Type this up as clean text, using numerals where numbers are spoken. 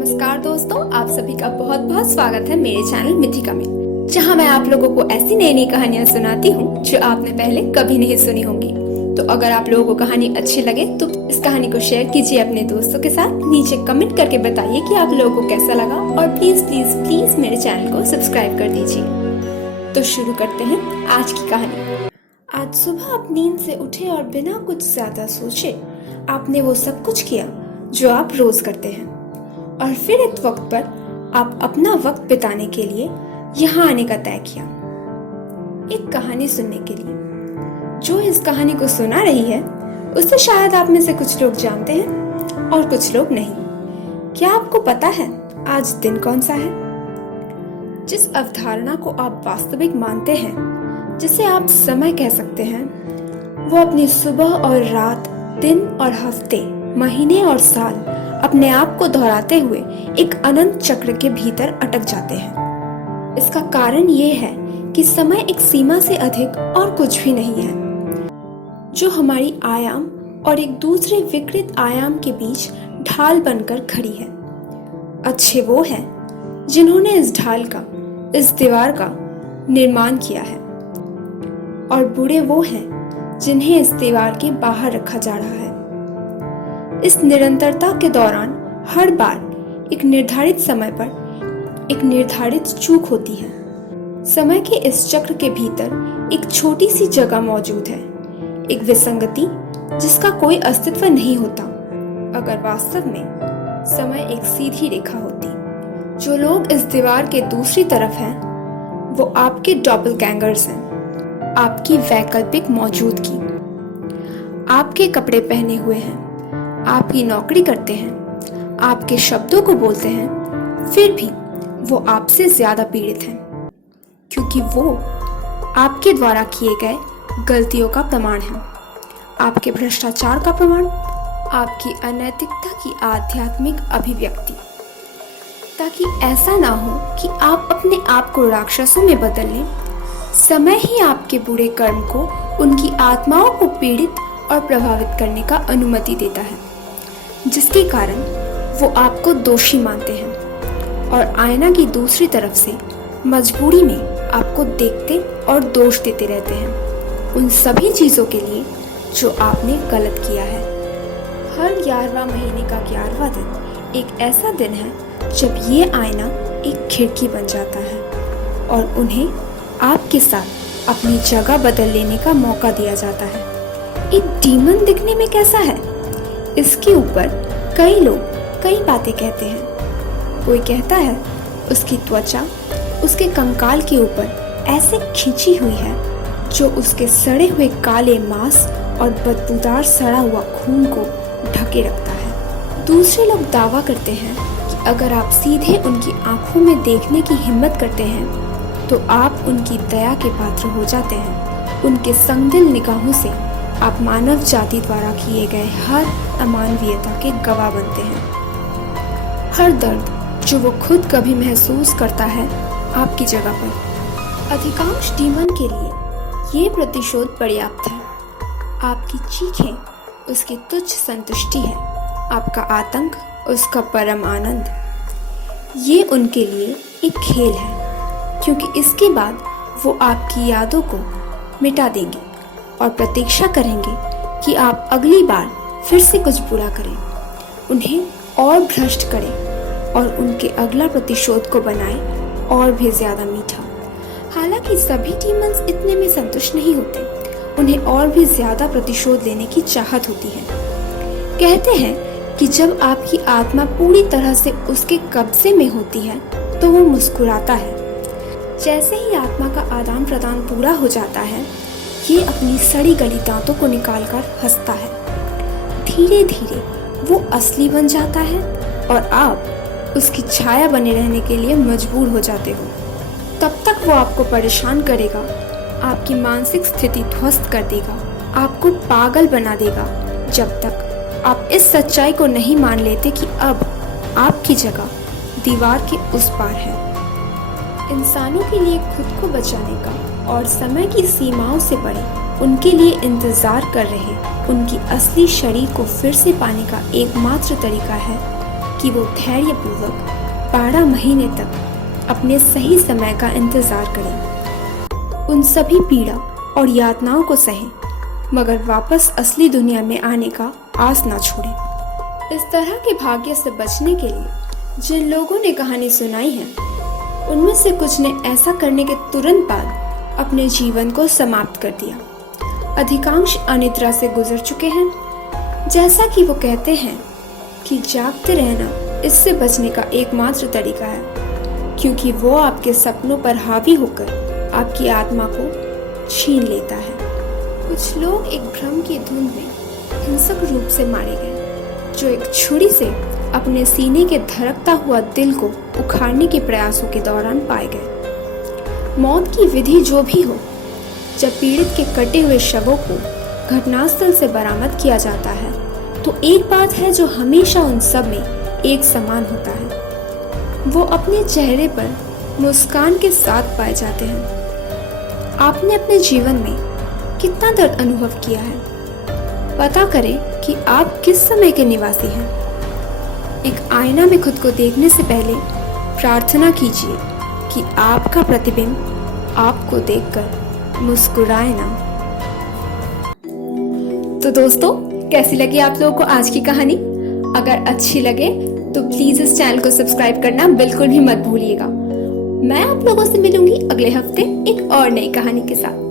नमस्कार दोस्तों, आप सभी का बहुत बहुत स्वागत है मेरे चैनल मिथिका में, जहां मैं आप लोगों को ऐसी नई नई कहानियां सुनाती हूं जो आपने पहले कभी नहीं सुनी होंगी। तो अगर आप लोगों को कहानी अच्छी लगे तो इस कहानी को शेयर कीजिए अपने दोस्तों के साथ। नीचे कमेंट करके बताइए कि आप लोगों को कैसा लगा और प्लीज प्लीज प्लीज मेरे चैनल को सब्सक्राइब कर दीजिए। तो शुरू करते हैं आज की कहानी। आज सुबह आप नींद से उठे और बिना कुछ ज्यादा सोचे आपने वो सब कुछ किया जो आप रोज करते हैं, और फिर एक वक्त पर आप अपना वक्त बिताने के लिए यहाँ आने का तय किया, एक कहानी सुनने के लिए। जो इस कहानी को सुना रही है उससे शायद आप में से कुछ लोग जानते हैं और कुछ लोग नहीं। क्या आपको पता है आज दिन कौन सा है? जिस अवधारणा को आप वास्तविक मानते हैं, जिसे आप समय कह सकते हैं, वो अपनी सुबह और रात, दिन और हफ्ते, महीने और साल अपने आप को दोहराते हुए एक अनंत चक्र के भीतर अटक जाते हैं। इसका कारण ये है कि समय एक सीमा से अधिक और कुछ भी नहीं है, जो हमारी आयाम और एक दूसरे विकृत आयाम के बीच ढाल बनकर खड़ी है। अच्छे वो हैं जिन्होंने इस ढाल का, इस दीवार का निर्माण किया है, और बुरे वो हैं जिन्हें इस दीवार के बाहर रखा जा रहा है। इस निरंतरता के दौरान हर बार एक निर्धारित समय पर एक निर्धारित चूक होती है। समय के इस चक्र के भीतर एक छोटी सी जगह मौजूद है, एक विसंगति जिसका कोई अस्तित्व नहीं होता। अगर वास्तव में समय एक सीधी रेखा होती, जो लोग इस दीवार के दूसरी तरफ हैं, वो आपके डॉपलगैंगर्स हैं, आपकी वैकल्पिक मौजूदगी। आपके कपड़े पहने हुए हैं, आपकी नौकरी करते हैं, आपके शब्दों को बोलते हैं, फिर भी वो आपसे ज्यादा पीड़ित हैं, क्योंकि वो आपके द्वारा किए गए गलतियों का प्रमाण है, आपके भ्रष्टाचार का प्रमाण, आपकी अनैतिकता की आध्यात्मिक अभिव्यक्ति। ताकि ऐसा ना हो कि आप अपने आप को राक्षसों में बदल लें, समय ही आपके बुरे कर्म को, उनकी आत्माओं को पीड़ित और प्रभावित करने का अनुमति देता है, जिसके कारण वो आपको दोषी मानते हैं और आईना की दूसरी तरफ से मजबूरी में आपको देखते और दोष देते रहते हैं उन सभी चीजों के लिए जो आपने गलत किया है। हर 11वां महीने का 11वां दिन एक ऐसा दिन है जब ये आईना एक खिड़की बन जाता है और उन्हें आपके साथ अपनी जगह बदल लेने का मौका दिया जाता है। एक डीमन दिखने में कैसा है, इसके ऊपर कई लोग कई बातें कहते हैं। कोई कहता है उसकी त्वचा उसके कंकाल के ऊपर ऐसे खींची हुई है जो उसके सड़े हुए काले मांस और बदबूदार सड़ा हुआ खून को ढके रखता है। दूसरे लोग दावा करते हैं कि अगर आप सीधे उनकी आंखों में देखने की हिम्मत करते हैं तो आप उनकी दया के पात्र हो जाते हैं। उनके संगदिल निगाहों से आप मानव जाति द्वारा किए गए हर अमानवीयता के गवाह बनते हैं। हर दर्द जो वो खुद कभी महसूस करता है आपकी जगह पर। अधिकांश डीमन के लिए ये प्रतिशोध पर्याप्त है। आपकी चीखें उसकी तुच्छ संतुष्टि है, आपका आतंक उसका परम आनंद। ये उनके लिए एक खेल है, क्योंकि इसके बाद वो आपकी यादों को मिटा देंगे और प्रतीक्षा करेंगे कि आप अगली बार फिर से कुछ बुरा करें, उन्हें और भ्रष्ट करें और उनके अगला प्रतिशोध को बनाएं और भी ज्यादा मीठा। हालांकि सभी डीमंस इतने में संतुष्ट नहीं होते, उन्हें और भी ज्यादा प्रतिशोध लेने की चाहत होती है। कहते हैं कि जब आपकी आत्मा पूरी तरह से उसके कब्जे में होती है तो वो मुस्कुराता है। जैसे ही आत्मा का आदान प्रदान पूरा हो जाता है, ये अपनी सड़ी गली दांतों को निकालकर हंसता है। धीरे धीरे वो असली बन जाता है और आप उसकी छाया बने रहने के लिए मजबूर हो जाते हो। तब तक वो आपको परेशान करेगा, आपकी मानसिक स्थिति ध्वस्त कर देगा, आपको पागल बना देगा, जब तक आप इस सच्चाई को नहीं मान लेते कि अब आपकी जगह दीवार के उस पार है। इंसानों के लिए खुद को बचाने का और समय की सीमाओं से परे उनके लिए इंतजार कर रहे उनकी असली शरीर को फिर से पाने का एकमात्र तरीका है कि वो धैर्यपूर्वक 12 महीने तक अपने सही समय का इंतजार करें, उन सभी पीड़ा और यातनाओं को सहें, मगर वापस असली दुनिया में आने का आस ना छोड़ें। इस तरह के भाग्य से बचने के लिए जिन लोगों ने कहानी सुनाई है, उनमें से कुछ ने ऐसा करने के तुरंत बाद अपने जीवन को समाप्त कर दिया। अधिकांश अनिद्रा से गुजर चुके हैं। जैसा कि वो कहते हैं कि जागते रहना इससे बचने का एकमात्र तरीका है, क्योंकि वो आपके सपनों पर हावी होकर आपकी आत्मा को छीन लेता है। कुछ लोग एक भ्रम की धुंध में हिंसक रूप से मारे गए, जो एक छुरी से अपने सीने के धड़कता हुआ दिल को उखाड़ने के प्रयासों के दौरान पाए गए। मौत की विधि जो भी हो, जब पीड़ित के कटे हुए शवों को घटनास्थल से बरामद किया जाता है, तो एक बात है जो हमेशा उन सब में एक समान होता है। वो अपने चेहरे पर मुस्कान के साथ पाए जाते हैं। आपने अपने जीवन में कितना दर्द अनुभव किया है? पता करें कि आप किस समय के निवासी हैं। एक आईना में खुद को देखने से पहले प्रार्थना कीजिए कि आपका प्रतिबिंब आपको देखकर मुस्कुराए ना। तो दोस्तों, कैसी लगी आप लोगों को आज की कहानी? अगर अच्छी लगे तो प्लीज इस चैनल को सब्सक्राइब करना बिल्कुल भी मत भूलिएगा। मैं आप लोगों से मिलूंगी अगले हफ्ते एक और नई कहानी के साथ।